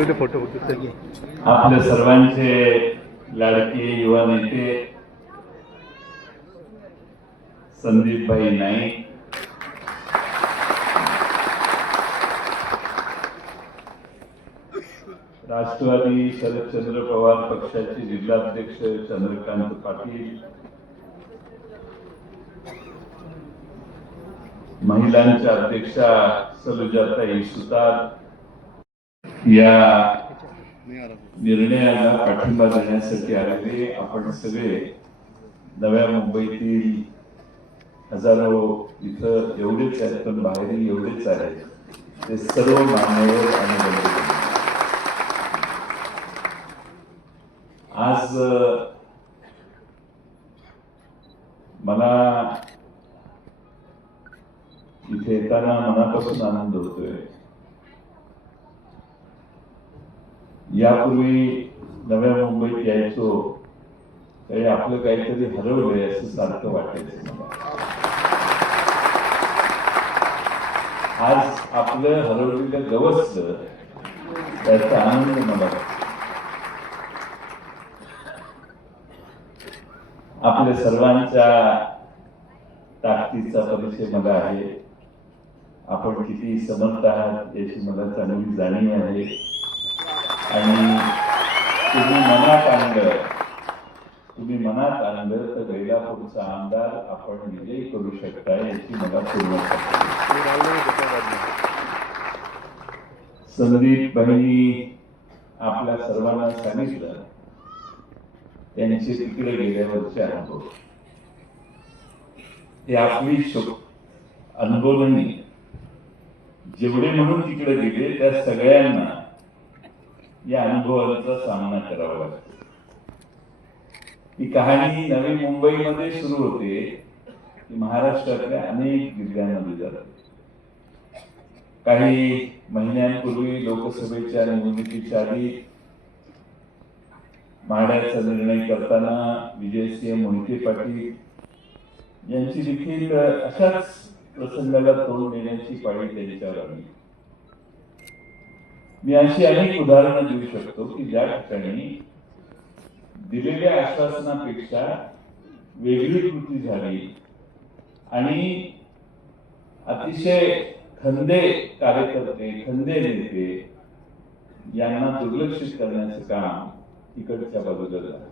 मारू दे फोटो आपल्या सर्वांचे लाडके युवा नेते संदीपभाई नाईक, राष्ट्रवादी शरदचंद्र पवार पक्षाचे जिल्हाध्यक्ष चंद्रकांत पाटील, महिलांच्या अध्यक्षा सलुजाताई सुतार, या निर्णयाला पाठिंबा देण्यासाठी आलेले आपण सगळे नव्या मुंबईतील हजारो इथं एवढेच आहेत, पण बाहेरही एवढेच आहेत, ते सर्व मान्यवर आणि बंधू. आज मला इथे येताना मनापासून आनंद होतोय. यापूर्वी नव्या मुंबईत यायचो तरी आपलं काहीतरी हरवलंय असं सारखं वाटायचं मला. आज आपलं हरवलेलं गवसलं त्याचा आनंद मला वाटतो. आपल्या सर्वांच्या ताकदीचा परिचय मला आहे. आपण किती समर्थ आहात याची मला चांगली जाणीव आहे आणि तुम्ही मनात आणलं तर गैलापूरचा आमदार आपण विजयी करू शकता याची मला पूर्ण खात्री. संदीप भाईंनी आपल्या सर्वांना सांगितलं त्यांचे तिकडे गेल्यावरचे अनुभव. ते आपली अनुभव नाही, जेवढे म्हणून तिकडे गेले त्या सगळ्यांना या अनुभवाचा सामना करावा लागतो. ही कहाणी नवी मुंबईमध्ये सुरू होते की महाराष्ट्रातल्या अनेक जिल्ह्यांमध्ये जाते. काही महिन्यांपूर्वी लोकसभेच्या निवडणुकीच्या आधी माढ्याचा निर्णय करताना विजयसिंह मोहिते पाटील यांची देखील अशाच प्रसंगाला तोंड देण्याची पाळी त्यांच्यावर आली. मी अशी अनेक उदाहरणं देऊ शकतो की ज्या ठिकाणी दिलेल्या आश्वासनापेक्षा वेगळी कृती झाली आणि अतिशय खंदे कार्यकर्ते, खंदे नेते यांना दुर्लक्षित करण्याचं काम तिकडच्या बाजूला झालं.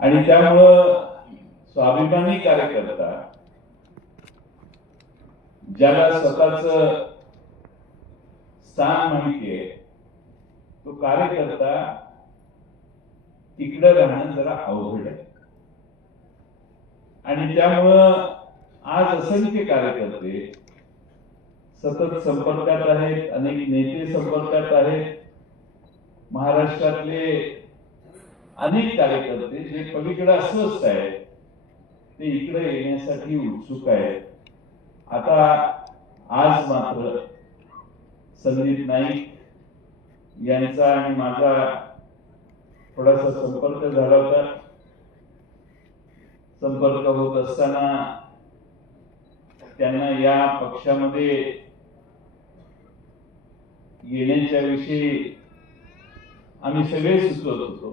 आणि त्यामुळं स्वाभिमानी कार्यकर्ता ज्याला स्वतःच स्थान माहितीये तो कार्यकर्ता तिकडे राहणं जरा अवघड आहे. आणि त्यामुळं आज असंख्य कार्यकर्ते सतत संपर्कात आहेत, अनेक नेते संपर्कात आहेत. महाराष्ट्रातले अनेक कार्यकर्ते जे पलीकडे अस्वस्थ आहेत ते इकडे येण्यासाठी उत्सुक आहेत. आता आज मात्र संदीप नाईक यांचा आणि माझा थोडासा संपर्क झाला होता. संपर्क होत असताना त्यांना या पक्षामध्ये येण्याच्या विषयी आम्ही सगळे सुचवत होतो,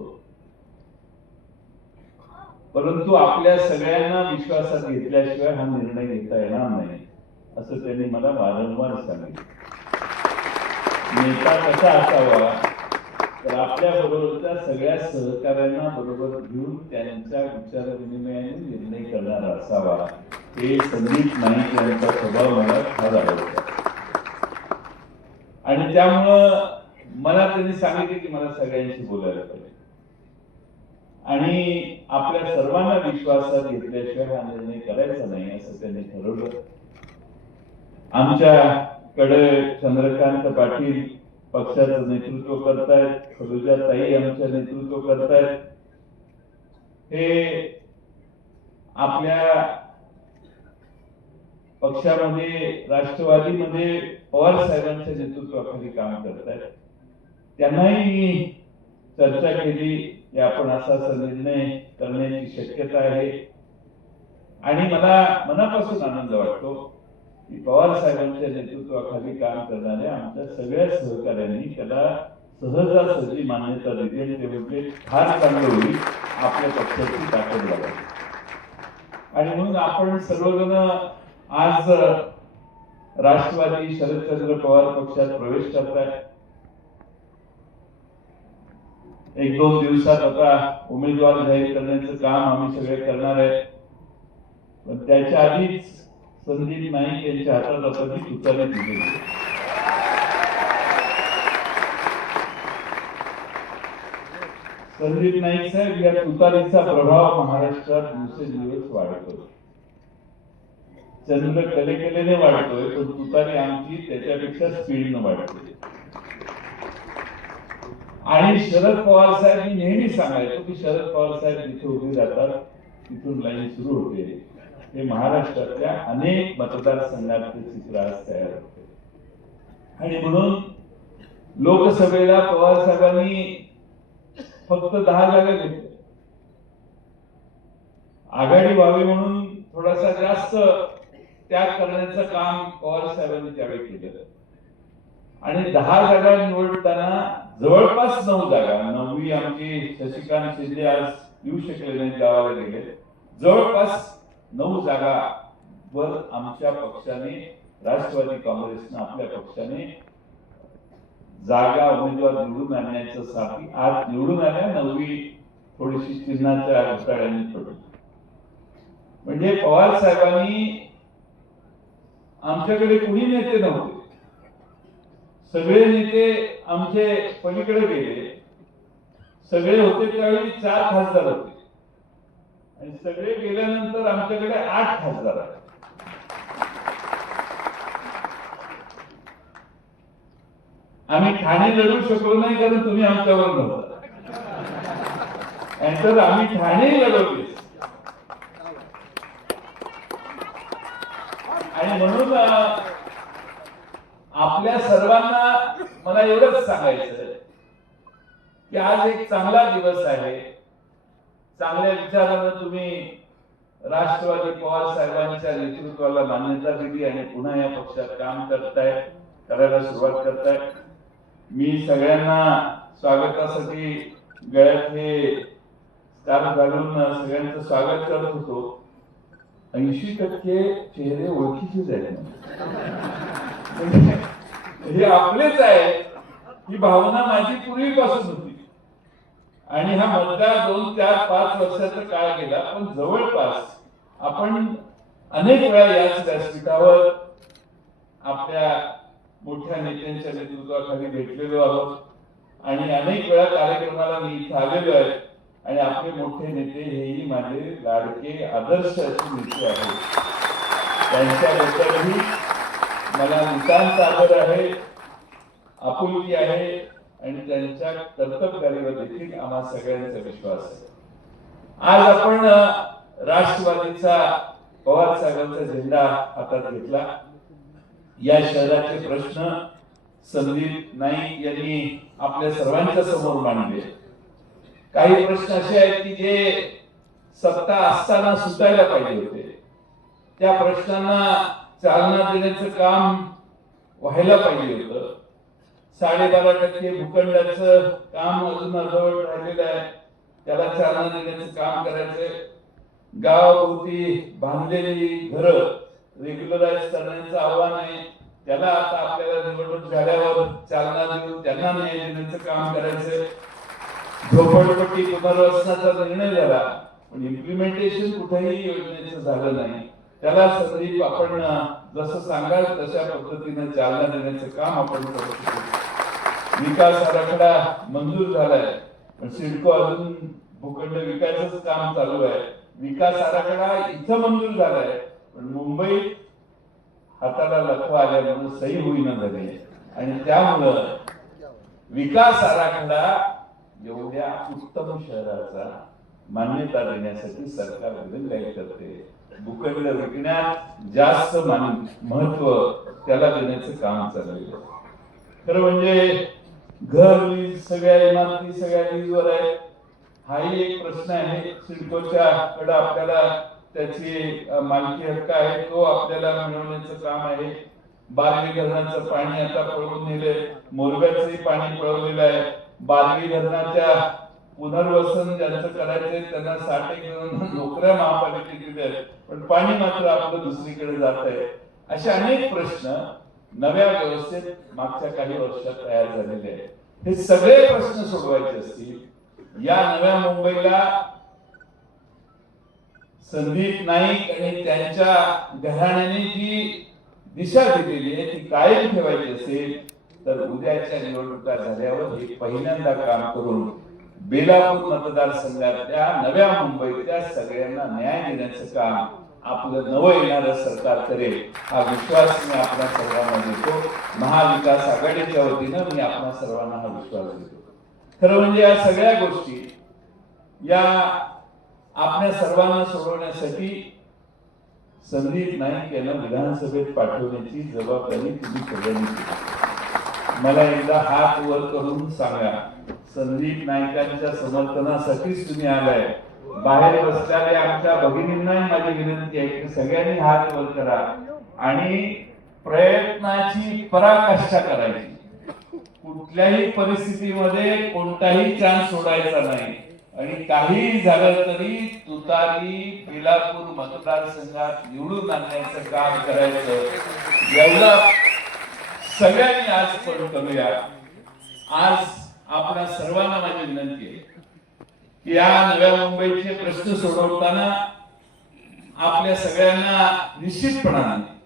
परंतु आपल्या सगळ्यांना विश्वासात घेतल्याशिवाय हा निर्णय घेता येणार नाही असं त्यांनी मला वारंवार सांगितलं. नेता कसा असावा तर आपल्या बरोबरच्या सगळ्या सहकार्यांना बरोबर घेऊन त्यांच्या विचारविनिमयाने निर्णय करणारा असावा. हे संदीप नाईक यांचा स्वभाव मला फार आवडतो. आणि त्यामुळं मला त्यांनी सांगितले की मला सगळ्यांशी बोलायला पाहिजे आणि आपल्या सर्वांना विश्वासात घेतल्याशिवाय हा निर्णय करायचा नाही असं त्यांनी ठरवलं. आमच्याकडे चंद्रकांत पाटील पक्षाचं नेतृत्व करतायत, सलुजाताई आमचं नेतृत्व करतायत. हे आपल्या पक्षामध्ये राष्ट्रवादीमध्ये पवार साहेबांच्या नेतृत्वाखाली काम करतायत. त्यांनाही मी चर्चा केली की आपण असा निर्णय करण्याची शक्यता आहे आणि मला मनापासून आनंद वाटतो की पवार साहेबांच्या नेतृत्वाखाली काम करणाऱ्या आमच्या सगळ्या सहकाऱ्यांनी त्याला सहजासहजी मान्यता दिली आणि ते म्हटले फार चांगलं होईल, आपल्या पक्षाची ताकद लागेल. आणि म्हणून आपण सर्वजण आज राष्ट्रवादी शरदचंद्र पवार पक्षात प्रवेश करताय. एक दोन दिवसात आता उमेदवार जाहीर करण्याचं काम आम्ही सगळे करणार आहे. पण त्याच्या आधीच संदीप नाईक यांच्या हातात आता ती तुतारी दिली. संदीप नाईक साहेब, या तुतारीचा प्रभाव महाराष्ट्रात दिवसेंदिवस वाढतोय. चंद्र कलेकलेने वाढतोय, पण तुतारी आमची त्याच्यापेक्षा स्पीडनं वाढतोय. आणि शरद पवार साहेब मी नेहमी सांगायचो की शरद पवार साहेब जिथे उभे राहतात तिथून लाईन सुरू होते. हे महाराष्ट्रातल्या अनेक मतदारसंघातले चित्र आज तयार होते. आणि म्हणून लोकसभेला पवार साहेबांनी फक्त 10 जागा घेतल्या. आघाडी व्हावी म्हणून थोडासा जास्त त्याग करण्याचं काम पवार साहेबांनी त्यावेळी केलं. आणि 10 जागा निवडताना जवळपास 9 जागा, 9वी आमची शशिकांत शिंदे आज येऊ शकले नाही, गावाला गेले. जवळपास 9 जागावर आमच्या पक्षाने, राष्ट्रवादी काँग्रेसनं आपल्या पक्षाने जागा उमेदवार निवडून आणण्याचं साठी आज निवडून आल्या. 9वी थोडीशी चिन्हाच्या घोटाळ्यांनी पडली. म्हणजे पवार साहेबांनी, आमच्याकडे कुणी नेते नव्हते, सगळे नेते आमचे पलीकडे गेले. सगळे होते त्यावेळी 4 खासदार होते आणि सगळे गेल्यानंतर आमच्याकडे 8 खासदार आहेत. आम्ही ठाणे लढू शकलो नाही कारण तुम्ही आमच्यावर नव्हता, नंतर आम्ही ठाणे लढवले. आणि म्हणून आपल्या सर्वांना मला एवढंच सांगायचं की आज एक चांगला दिवस आहे. चांगल्या विचारानं तुम्ही राष्ट्रवादी पवार साहेबांच्या नेतृत्वाला मान्यता दिली आणि पुन्हा या पक्षात काम करताय, करायला सुरुवात करताय. मी सगळ्यांना स्वागतासाठी गळ्यात हे स्कार्फ घालून सगळ्यांचं स्वागत करत होतो. 80% चेहरे ओळखीचेच आहेत. हे आपलेच आहे ही भावना माझी पूर्वीपासून होती. आणि हा मतदार 2, 4, 5 वर्षाचा काळ गेला, पण जवळपास आपण अनेक वेळा याच व्यासपीठावर आपल्या मोठ्या नेत्यांच्या नेतृत्वाखाली भेटलेलो आहोत आणि अनेक वेळा कार्यक्रमाला मी इथं आलेलो आहे. आणि आपले मोठे नेते हेही माझे लाडके आदर्श असे नेते आहेत. त्यांच्याबद्दलही मला नितांत आदर आहे, आपुलकी आहे आणि त्यांच्या कर्तव्यावर देखील आम्हा सगळ्यांचा विश्वास आहे. आज आपण राष्ट्रवादीचा पवार साहेबांचा झेंडा हातात घेतला. या शहराचे प्रश्न संदीप नाईक यांनी आपल्या सर्वांच्या समोर मांडले. काही प्रश्न असे आहेत की जे सत्ता असताना सुटायला पाहिजे होते. त्या प्रश्नांना चालना देण्याचं काम व्हायला पाहिजे होतं. 12.5% भूखंडाचं काम अजून अर्धवट राहिलेलं आहे, त्याला चालना देण्याचं काम करायचंय. गावाभोवती बांधलेली घरं रेग्युलराइज करण्याचं आव्हान आहे, त्याला आता आपल्याला निवडणूक झाल्यावर चालना देऊन त्यांना न्याय देण्याचं काम करायचंय. झोपडपट्टी पुनर्वसनाचा निर्णय झाला, पण इम्प्लिमेंटेशन कुठेही योजनेचं झालं नाही. त्याला संदीप आपण जसं सांगाल तशा पद्धतीने चालना देण्याचं काम आपण करतो. विकास आराखडा मंजूर झालाय, पण सिडको अजून भूखंड विकायचं काम चालू आहे. विकास आराखडा इथं मंजूर झालाय, पण मुंबईत हाताला लखवा आल्यामुळे सही होईना झाली आणि त्यामुळं विकास आराखडा एवढ्या उत्तम शहराचा मान्यता देण्यासाठी सरकार काय करते. भूखंड विकण्यात जास्त महत्व त्याला देण्याचं काम चाललेलं. खरं म्हणजे घर वीज सगळ्या इमारती सगळ्या लीजवर आहे. हाही एक प्रश्न आहे. सिडकोच्या कडे आपल्याला त्याची मालकी हक्क आहे तो आपल्याला मिळवण्याचं काम आहे. बारवी धरणाचं पाणी आता पळवून नेले, मोरब्याचंही पाणी पळवलेलं आहे. बारवी धरणाच्या पुनर्वसन ज्यांचं करायचंय त्यांना 60 नोकऱ्या महापालिकेत दिल्या, पण पाणी मात्र आपलं दुसरीकडे जात आहे. असे अनेक प्रश्न नव्या व्यवस्थेत मागच्या काही वर्षात तयार झालेले आहेत. हे सगळे प्रश्न सोडवायचे असतील या नव्या मुंबईला संदीप नाईक आणि त्यांच्या घराण्याने जी दिशा दिलेली आहे ती कायम ठेवायची असेल तर उद्याच्या निवडणुका झाल्यावर हे पहिल्यांदा काम करून बेलापूर मतदारसंघातल्या नव्या मुंबईतल्या सगळ्यांना न्याय देण्याचं काम आपलं नवं येणारं सरकार करेल हा विश्वास मी आपल्या सर्वांना देतो. महाविकास आघाडीच्या वतीनं मी आपल्या सर्वांना हा विश्वास देतो. खरं म्हणजे या सगळ्या गोष्टी या आपल्या सर्वांना सोडवण्यासाठी संदीप नाईक यांना विधानसभेत पाठवण्याची जबाबदारी तुम्ही सगळ्यांनी घेतली. मला एकदा हात वर करून सांगा, संदीप नाईकांच्या समर्थनासाठीच तुम्ही आलाय. बाहेर बसलेल्या आमच्या भगिनींनाही माझी विनंती आहे की सगळ्यांनी हात वर करा आणि प्रयत्नाची पराकाष्ठा करायची. कुठल्याही परिस्थितीमध्ये कोणताही चान्स सोडायचा नाही आणि काही झालं तरी तुतारी बेलापूर मतदारसंघात निवडून आणण्याचं काम करायचं. एवढं सगळ्यांनी आज पण करूया. आज आपल्या सर्वांना माझी विनंती आहे की या नव्या मुंबईचे प्रश्न सोडवताना आपल्या सगळ्यांना निश्चितपणाने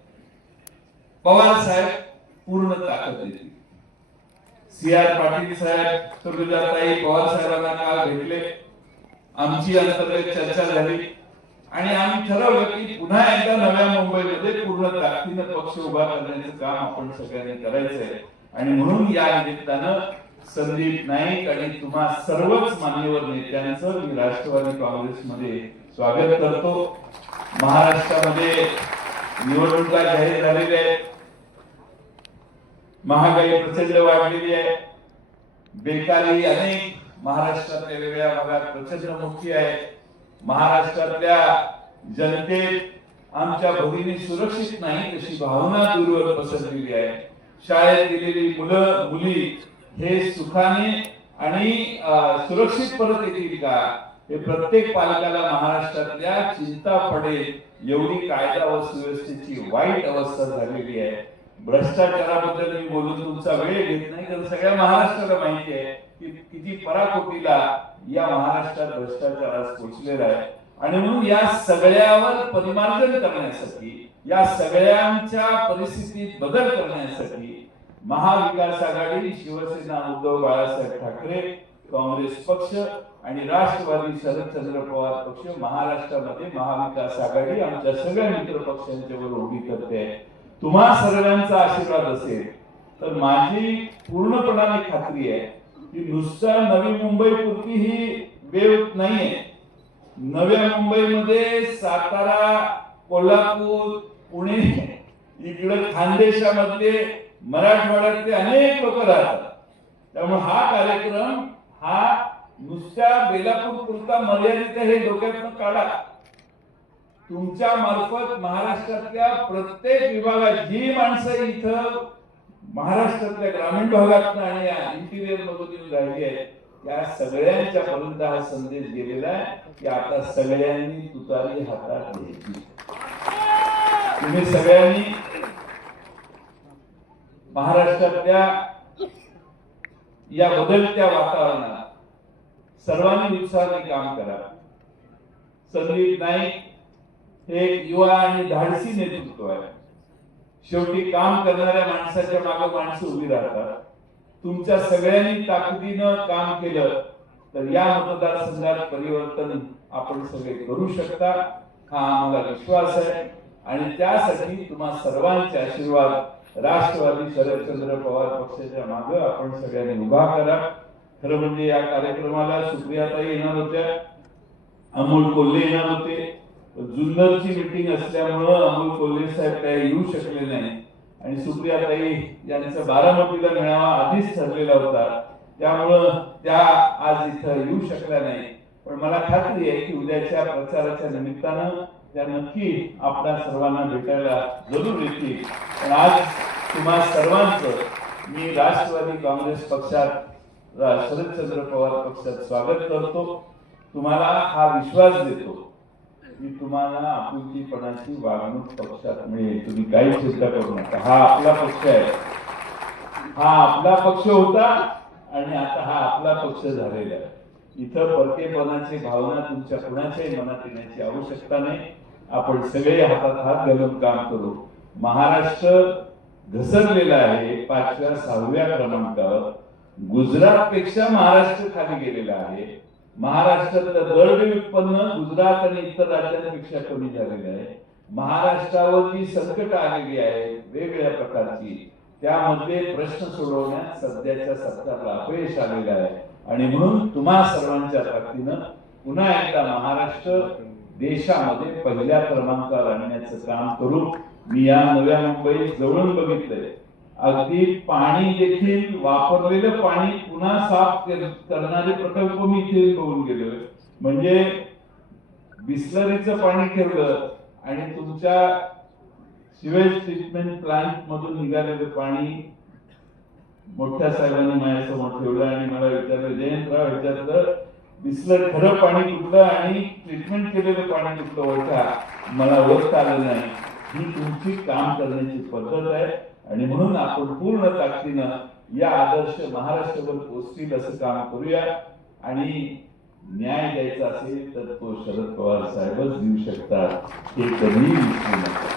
पवार साहेब पूर्ण ताकद देतील. CR पाटील साहेब, सुरुजाताई पवार साहेबांना काल भेटले, आमची अंतर्गत चर्चा झाली आणि आम्ही ठरवलं की पुन्हा एकदा नव्या मुंबईमध्ये पूर्ण ताकदीनं पक्ष उभा करण्याचं काम आपण सगळ्यांनी करायचंय. आणि म्हणून या निमित्तानं संदीप नाईक आणि तुम्हा सर्वच मान्यवर नेत्यांचं मी राष्ट्रवादी काँग्रेसमध्ये स्वागत करतो. महाराष्ट्रामध्ये निवडणुका जाहीर झालेल्या आहेत. महागाई प्रचंड वाढलेली आहे. बेकारी अनेक महाराष्ट्रातल्या वेगळ्या भागात प्रचंड मोठी आहे. महाराष्ट्रातल्या जनतेत आमच्या भगिनी सुरक्षित नाही अशी भावना दूरवर पसरलेली आहे. शाळेत गेलेली मुलं मुली हे सुखाने आणि सुरक्षित परत येतील का हे प्रत्येक पालकाला महाराष्ट्रातल्या चिंता पडेल एवढी कायदा व सुव्यवस्थेची वाईट अवस्था झालेली आहे. भ्रष्टाचाराबद्दल मी बोलून तुमचा वेळ घेत नाही, कारण सगळ्या महाराष्ट्राला माहिती आहे की किती पराकोटीला या महाराष्ट्रात भ्रष्टाचार आज पोचलेला आहे. आणि म्हणून या सगळ्यावर परिमार्जन करण्यासाठी, या सगळ्यांच्या परिस्थितीत बदल करण्यासाठी महाविकास आघाडी, शिवसेना उद्धव बाळासाहेब ठाकरे, काँग्रेस पक्ष आणि राष्ट्रवादी शरदचंद्र पवार पक्ष महाराष्ट्रामध्ये महाविकास आघाडी आमच्या सगळ्या मित्र पक्षांच्यावर उभी करते. तुम्हा सर्वांचा आशीर्वाद असेल तर माझी पूर्णपणाने खात्री आहे की नुसता नवी मुंबई पुरती ही वेव नाहीये. नव्या मुंबईमध्ये सातारा, कोल्हापूर, पुणे, इकडे खानदेशामधले, मराठवाड्यातले अनेक लोक राहतात. त्यामुळे हा कार्यक्रम हा नुसत्या बेलापूर पुरता मर्यादित हे डोक्यातून काढा. तुमच्या मार्फत महाराष्ट्रातल्या प्रत्येक विभागात जी माणसं इथं महाराष्ट्रातल्या ग्रामीण भागात आणि इंटिरियर मधून राहिली आहेत त्या सगळ्यांच्या पर्यंत हा संदेश गेलेला आहे की आता सगळ्यांनी तुतारी हातात घ्यायची. तुम्ही सगळ्यांनी महाराष्ट्रातल्या या बदलत्या वातावरणात सर्वांनी उत्साहाने काम करा. संदीप नाईक हे युवा आणि धाडसी नेतृत्व आहे. शेवटी काम करणाऱ्या माणसाच्या मागे माणसं उभी राहतात. तुमच्या सगळ्यांनी ताकदीनं काम केलं तर या मतदारसंघात परिवर्तन आपण सगळे करू शकता हा आम्हाला विश्वास आहे. आणि त्यासाठी तुम्हा सर्वांचे आशीर्वाद राष्ट्रवादी शरदचंद्र पवार पक्षाच्या मागे आपण सगळ्यांनी उभा करा. खरं म्हणजे या कार्यक्रमाला सुप्रियाताई येणार होत्या, अमोल कोल्हे येणार होते. जुन्नरची मीटिंग असल्यामुळं अमोल कोल्हे साहेब काही येऊ शकले नाही आणि सुप्रियाताई यांचा बारामतीला मेळावा आधीच ठरलेला होता, त्यामुळं त्या आज इथं येऊ शकल्या नाही. पण मला खात्री आहे की उद्याच्या प्रचाराच्या निमित्तानं त्या नक्की आपल्या सर्वांना भेटायला जरूर येतील. पण आज तुम्हा सर्वांचं मी राष्ट्रवादी काँग्रेस पक्षात, शरदचंद्र पवार पक्षात स्वागत करतो. तुम्हाला हा विश्वास देतो की तुम्हाला आपुलकीपणाची वागणूक पक्षात मिळेल. तुम्ही काही चिंता करू नका. हा आपला पक्ष आहे, हा आपला पक्ष होता आणि आता हा आपला पक्ष झालेला आहे. इथं परकेपणाची भावना तुमच्या कुणाच्याही मनात येण्याची आवश्यकता नाही. आपण सगळे हातात हात घालून काम करू. महाराष्ट्र घसरलेला आहे 5व्या 6व्या क्रमांकावर. गुजरात पेक्षा महाराष्ट्र खाली गेलेला आहे. महाराष्ट्रातलं दरडोई उत्पन्न गुजरात आणि इतर राज्यांपेक्षा कमी झालेलं आहे. महाराष्ट्रावर जी संकट आलेली आहे वेगवेगळ्या प्रकारची, त्यामध्ये प्रश्न सोडवण्यात सध्याच्या सरकारला अपयश आलेलं आहे. आणि म्हणून तुम्हा सर्वांच्या ताकदीनं पुन्हा एकदा महाराष्ट्र देशामध्ये पहिल्या क्रमांकावर आणण्याचं काम करू. मी या नव्या मुंबईत जवळून बघितलंय. अगदी पाणी देखील, वापरलेलं पाणी पुन्हा साफ करणारे प्रकल्प मी इथे बघून गेलोय. म्हणजे बिस्लरीचं पाणी ठेवलं आणि तुमच्या सिवेज ट्रीटमेंट प्लांट मधून निघालेलं पाणी मोठ्या साहेबांनी माझ्यासमोर ठेवलं आणि मला विचारलं, जयंतराव विचारलं, बिस्लरी खरं पाणी कुठलं आणि ट्रीटमेंट केलेलं पाणी कुठलं ओळखा. मला ओळखता आलं नाही. ही तुमची काम करण्याची पद्धत आहे आणि म्हणून आपण पूर्ण ताकदीनं या आदर्श महाराष्ट्रभर पोचतील असं काम करूया. आणि न्याय द्यायचा असेल तर तो शरद पवार साहेबच देऊ शकतात, हे कधीही विसरू नका.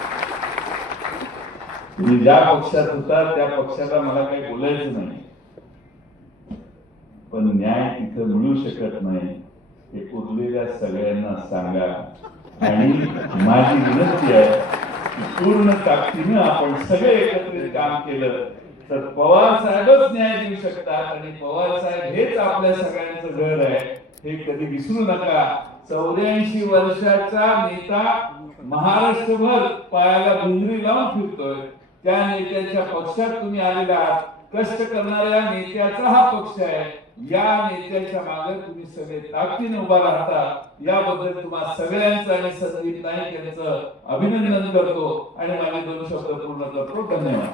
तुम्ही ज्या पक्षात होता त्या पक्षाला मला काही बोलायचं नाही, पण न्याय तिथं मिळू शकत नाही हे उरलेल्या सगळ्यांना सांगा. आणि माझी विनंती आहे की पूर्ण ताकदीनं आपण सगळे एकत्रित काम केलं तर पवार साहेबच न्याय देऊ शकतात. आणि पवार साहेब हेच आपल्या सगळ्यांचं घर आहे, हे कधी विसरू नका. 84 वर्षाचा नेता महाराष्ट्रभर पायाला गुंजरी लावून फिरतोय. त्या नेत्याच्या पक्षात तुम्ही आलेला आहात. कष्ट करणाऱ्या नेत्याचा हा पक्ष आहे. या नेत्याच्या मागे तुम्ही सगळे ताकदीने उभा राहता. याबद्दल तुम्हा सगळ्यांचं आणि संदीप नाईक यांचं अभिनंदन करतो आणि माझे 2 शब्द पूर्ण करतो. धन्यवाद.